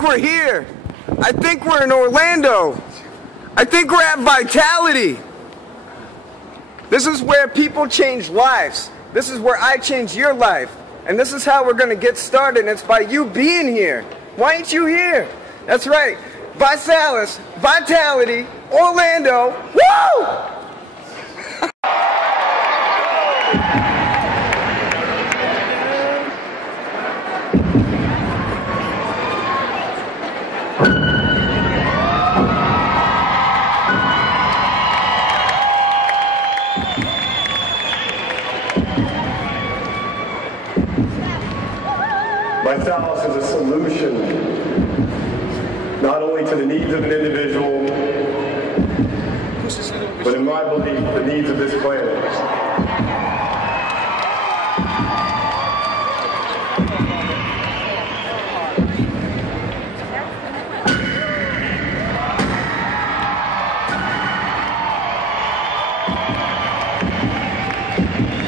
We're here. I think we're in Orlando. I think we're at Vitality. This is where people change lives. This is where I change your life. And this is how we're going to get started. It's by you being here. Why ain't you here? That's right. ViSalus, Vitality, Orlando. Woo! ViSalus is a solution, not only to the needs of an individual, but in my belief, the needs of this planet.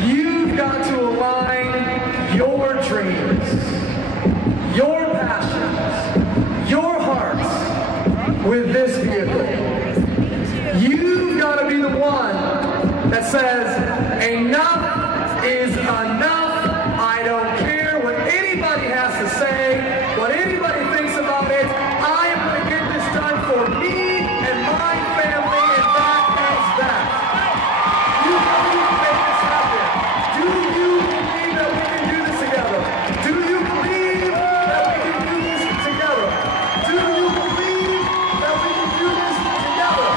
You've got to align your dreams, your passions, your hearts with this vehicle. You've got to be the one that says, enough is enough. I don't care what anybody has to say, what anybody thinks about it. I am going to get this done for me and my family, and that is that. You believe we can make this happen. Do you believe that we can do this together? Do you believe that we can do this together? Do you believe that we can do this together?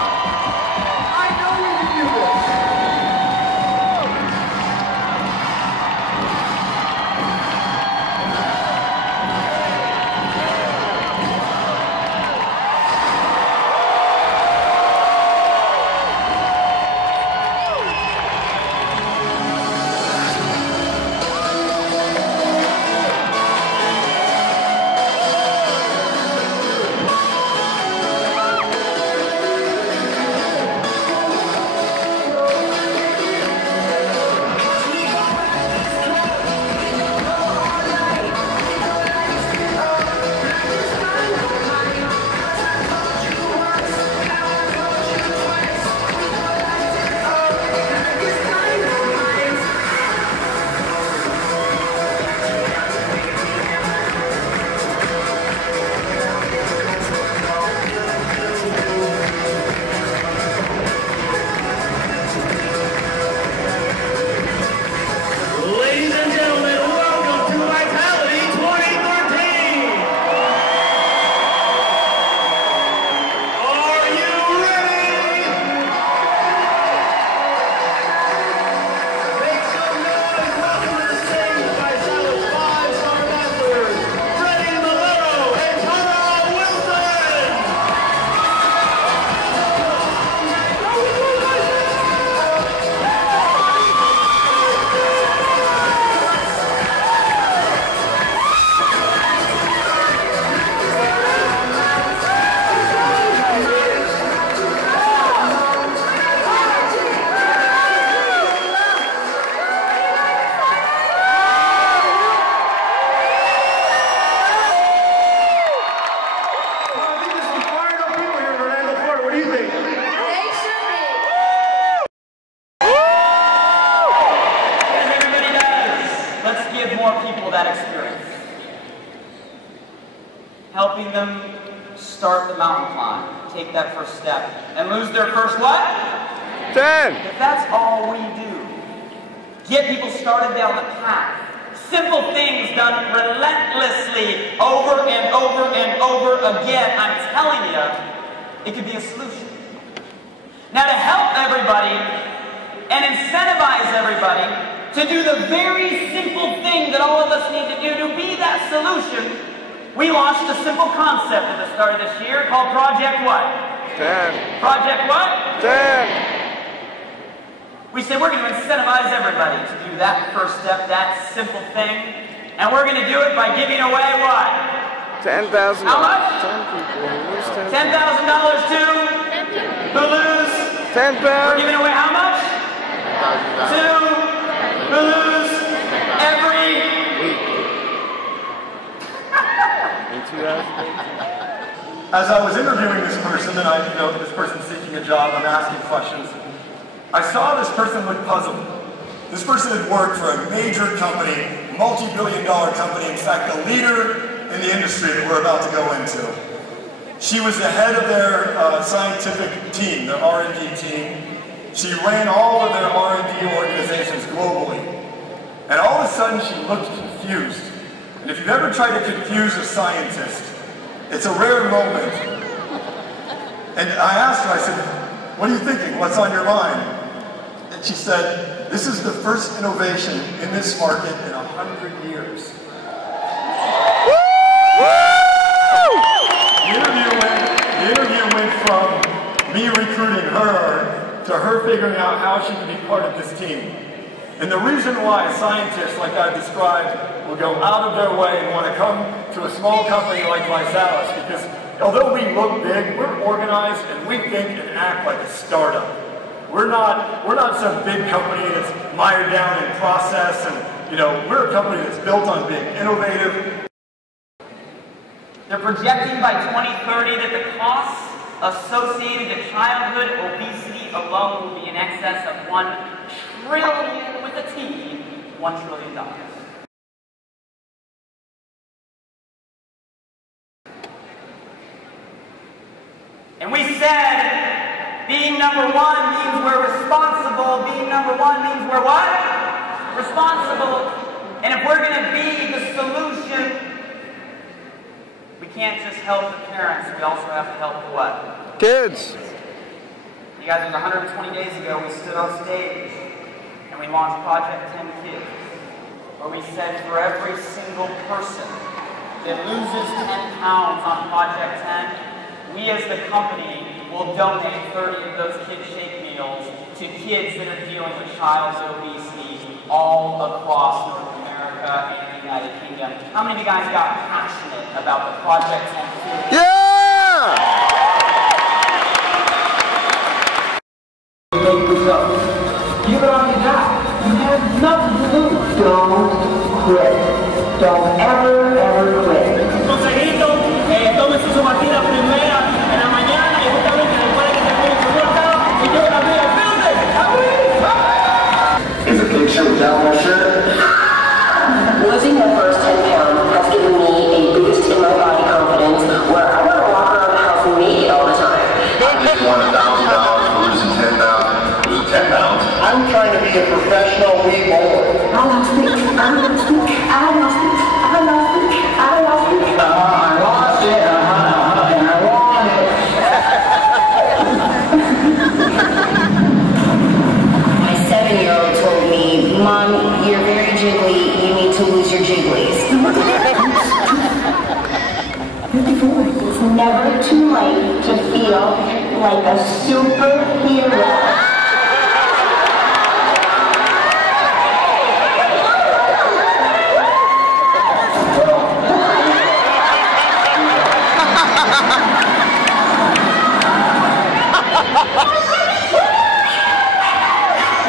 I know we can do this. Helping them start the mountain climb, take that first step, and lose their first what? 10. If that's all we do, get people started down the path. Simple things done relentlessly over and over and over again. I'm telling you, it could be a solution. Now to help everybody and incentivize everybody to do the very simple thing that all of us need to do to be that solution, we launched a simple concept at the start of this year called Project what? 10. Project what? 10. We said we're going to incentivize everybody to do that first step, that simple thing, and we're going to do it by giving away what? $10,000. How much? 10 people lose $10,000. $10,000 to who lose? 10 We're pounds. giving away how much? To who lose every As I was interviewing this person, and this person's seeking a job, I'm asking questions, I saw this person look puzzled. This person had worked for a major company, multi-billion-dollar company, in fact, the leader in the industry that we're about to go into. She was the head of their scientific team, their R&D team. She ran all of their R&D organizations globally. And all of a sudden, she looked confused. And if you've ever tried to confuse a scientist, it's a rare moment. And I asked her, I said, "What are you thinking? What's on your mind?" And she said, "This is the first innovation in this market in 100 years." The interview went from me recruiting her to her figuring out how she could be part of this team. And the reason why scientists, like I described, will go out of their way and want to come to a small company like ViSalus, because although we look big, we're organized and we think and act like a startup. We're not some big company that's mired down in process, and we're a company that's built on being innovative. They're projecting by 2030 that the costs associated to childhood obesity alone will be in excess of $1 trillion, with a T, $1 trillion. And we said being number one means we're responsible. Being number one means we're what? Responsible. And if we're going to be the solution, we can't just help the parents, we also have to help the what? Kids. You guys, it was 120 days ago, we stood on stage and we launched Project 10 Kids, where we said for every single person that loses 10 pounds on Project 10, we as the company will donate 30 of those kid shake meals to kids that are dealing with childhood obesity all across North America and the United Kingdom. How many of you guys got passionate about the Project 10 Kids? Yeah! You've already got. You have nothing to lose. Don't quit. Don't ever quit. Conseguito, tómese su batida primera en la mañana y justamente después de que termine su workout, y yo la voy a build it. Is a picture without my shirt? Losing the first 10 pounds has given me a boost in my body confidence where I want to walk around the house naked all the time. I just won $1,000 for losing 10 pounds. Losing 10 pounds. I'm trying to be a professional weed bowler. I lost it. I lost it. I lost it. I lost it. I lost it. I lost it. And I won it. My 7-year-old told me, "Mom, you're very jiggly. You need to lose your jigglies." It's never too late to feel like a superhero.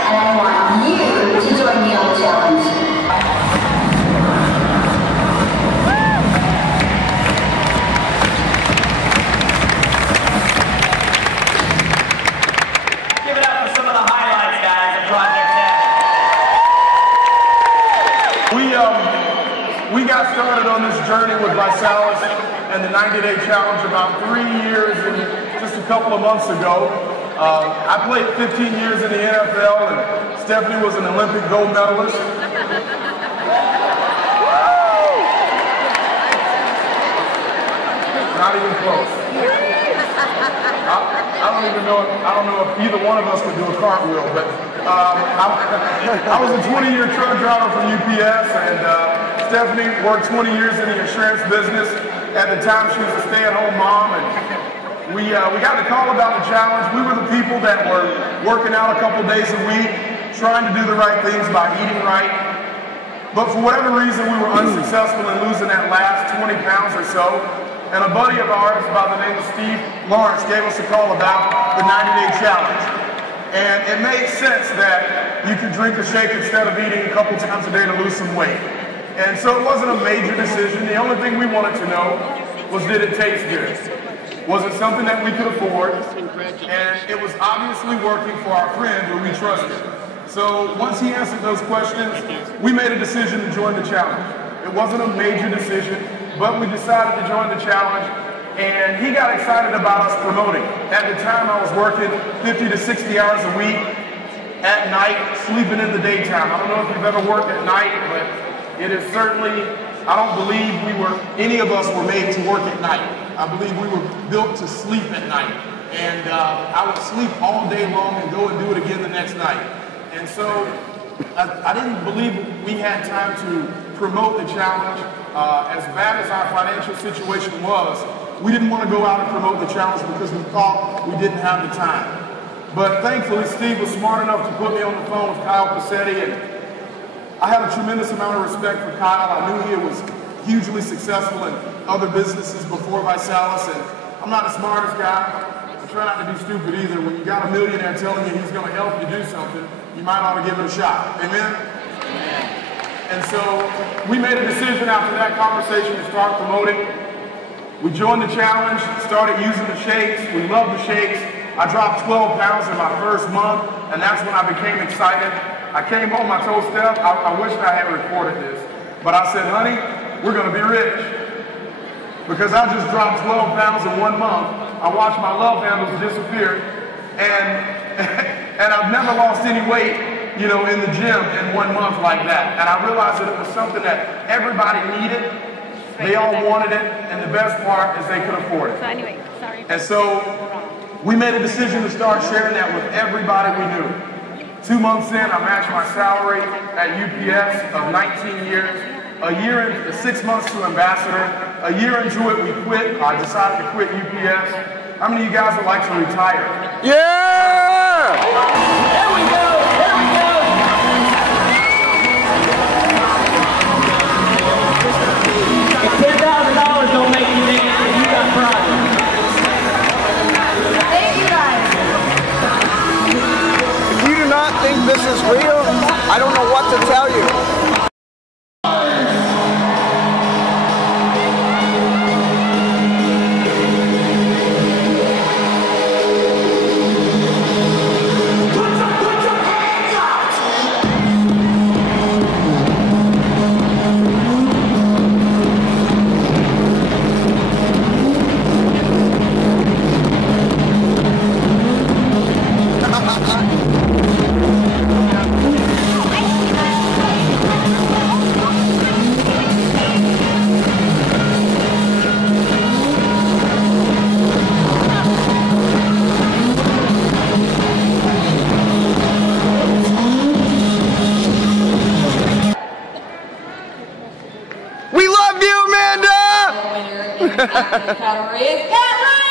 And I want you to join me on the challenge. Give it up for some of the highlights, guys, of Project 10. We got started on this journey with ViSalus and the 90-day challenge about 3 years and just a couple of months ago. I played 15 years in the NFL, and Stephanie was an Olympic gold medalist. Not even close. I don't know if either one of us could do a cartwheel, but I was a 20-year truck driver for UPS, and Stephanie worked 20 years in the insurance business. At the time, she was a stay-at-home mom, and we got the call about the challenge. We were the people that were working out a couple days a week, trying to do the right things by eating right. But for whatever reason, we were unsuccessful in losing that last 20 pounds or so. And a buddy of ours by the name of Steve Lawrence gave us a call about the 90-day challenge. And it made sense that you could drink a shake instead of eating a couple times a day to lose some weight. And so it wasn't a major decision. The only thing we wanted to know was, did it taste good? Was it something that we could afford? And it was obviously working for our friend who we trusted. So once he answered those questions, we made a decision to join the challenge. It wasn't a major decision, but we decided to join the challenge, and he got excited about us promoting. At the time, I was working 50 to 60 hours a week at night, sleeping in the daytime. I don't know if you've ever worked at night, but it is certainly, I don't believe any of us were made to work at night. I believe we were built to sleep at night. And I would sleep all day long and go and do it again the next night. And so I didn't believe we had time to promote the challenge. As bad as our financial situation was, we didn't want to go out and promote the challenge because we thought we didn't have the time. But thankfully, Steve was smart enough to put me on the phone with Kyle Passetti, and I had a tremendous amount of respect for Kyle. I knew he was hugely successful in other businesses before ViSalus, and I'm not the smartest guy. I try not to be stupid either. When you got a millionaire telling you he's going to help you do something, you might ought to give it a shot. Amen? And so we made a decision after that conversation to start promoting. We joined the challenge, started using the shakes. We love the shakes. I dropped 12 pounds in my first month, and that's when I became excited. I came home, I told Steph, I wish I had recorded this, but I said, honey, we're going to be rich. Because I just dropped 12 pounds in 1 month. I watched my love handles disappear, and I've never lost any weight, you know, in the gym in 1 month like that. And I realized that it was something that everybody needed. They all wanted it, and the best part is they could afford it. So anyway, sorry. And so we made a decision to start sharing that with everybody we knew. 2 months in, I matched my salary at UPS of 19 years. A year into 6 months to ambassador. A year into it, we quit. I decided to quit UPS. How many of you guys would like to retire? Yeah! There we go! There we go! If $10,000 don't make you dance, then you got problems. Thank you guys. If you do not think this is real, I don't know what to tell you. Category is Cat Ryan!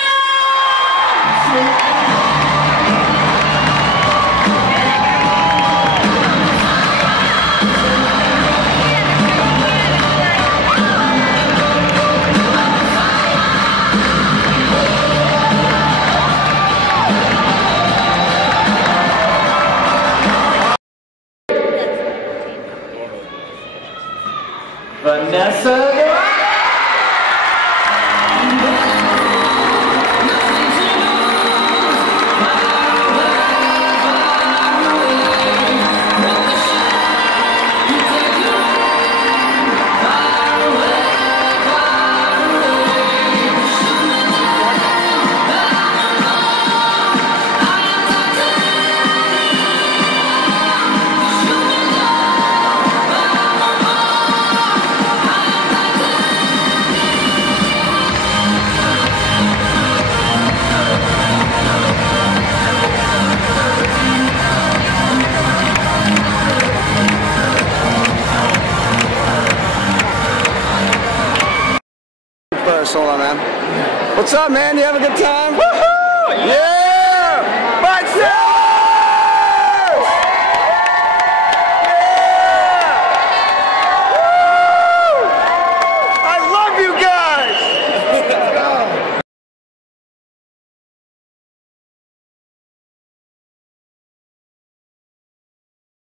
Vanessa. Hold on, man. What's up, man? You have a good time? Woohoo! Yeah!